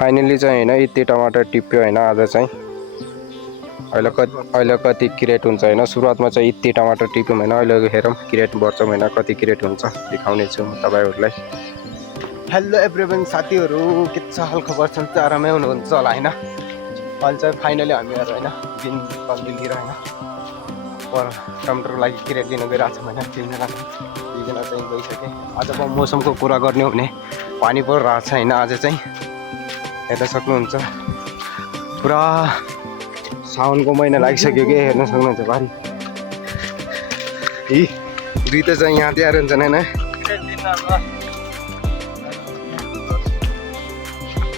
Finally चाहिँ हैन यति टमाटर टिप्यो हैन आज चाहिँ अहिले कति क्रेट हुन्छ हैन सुरुवातमा चाहिँ यति टमाटर टिप्यौँ हैन अहिले हेरौँ क्रेट बढ्छौँ हैन कति क्रेट हुन्छ देखाउने छु म तपाईहरुलाई। हेलो एभ्रिवन साथीहरु के छ हाल खबर छ आरामै हुनुहुन्छ होला हैन। अहिले चाहिँ फाइनली हामीहरु हैन दिन कम्ती लिएर हैन पर टमाटरको लागि क्रेट लिन गइरहेको छौँ हैन दुईजना चाहिँ गइसके। आजको मौसमको कुरा गर्ने हो भने पानी परिरहेको छ हैन आज चाहिँ हेर्न सक्नुहुन्छ पुरा साउनको महिना लागिसक्यो के हेर्न सक्नुहुन्छ भारी इ दुई त चाहिँ यहाँ तयार हुन्छन् हैन।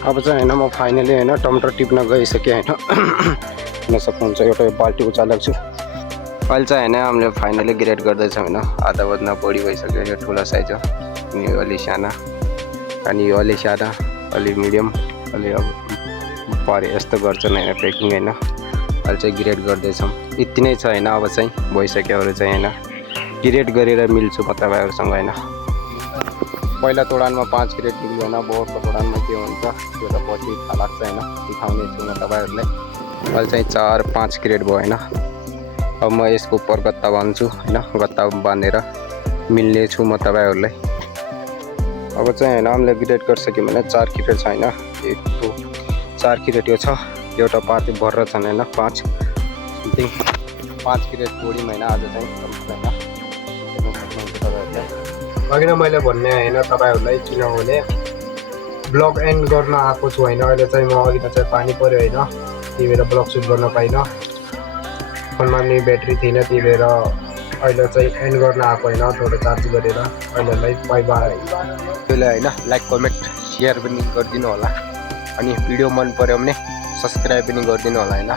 अब चाहिँ हैन म फाइनली हैन टमाटर टिप्न गइसकेँ हैन हेर्न सक्नुहुन्छ एउटा बाल्टी उचालेको छु। अहिले चाहिँ हैन हामीले फाइनली ग्रेड गर्दैछौँ हैन आधा बज्न बढी भइसक्यो। यो ठुलो साइज हो अनि यो अलि साना अनि यो अलि साना अलि मिडियम अलि अब परे यस्तो गर्छन् हैन प्याकिङ हैन। अहिले चाहिँ ग्रेड गर्दैछौँ यति नै छ हैन अब चाहिँ भइसक्योहरू चाहिँ हैन ग्रेड गरेर मिल्छु म तपाईहरुसँग हैन। पहिला तोडानमा 5 ग्रेड निक्ल्यो हैन बहुतको तोडानमा के हुन्छ त्यो त पछि थाहा लाग्छ हैन देखाउने छु म तपाईहरुलाई। अहिले चाहिँ 4-5 ग्रेड भयो हैन। अब म यसको उपर गत्ता बान्छु हैन गत्ता बाँधेर मिल्ने छु म तपाईहरुलाई। अब चाहिँ हैन हामीले ग्रेड गरिसक्यौँ हैन 4 क्रेट छ हैन 1 2 4 क्रेट यो छ एउटा पार्टी भरेर छन् हैन 5 समथिङ 5 क्रेट तोड्यौँ हैन आज चाहिँ हैन। अघि नै मैले भन्ने हैन तपाईहरुलाई किनभने ब्लग एन्ड गर्न आएको छु हैन। अहिले चाहिँ म अघि चाहिँ पानी पर्यो हैन त्यही भएर ब्लग सुट गर्न पाइन फोनमा नि ब्याट्री थिएन त्यही भएर अहिले चाहिँ एन्ड गर्न आएको हैन थोरै चार्ज गरेर अहिलेलाई बाइ बाइ। त्यसले हैन लाइक कमेन्ट शेयर पनि गरिदिनु होला अनि भिडियो मन पर्यो भने सब्स्क्राइब पनि गरिदिनु होला हैन।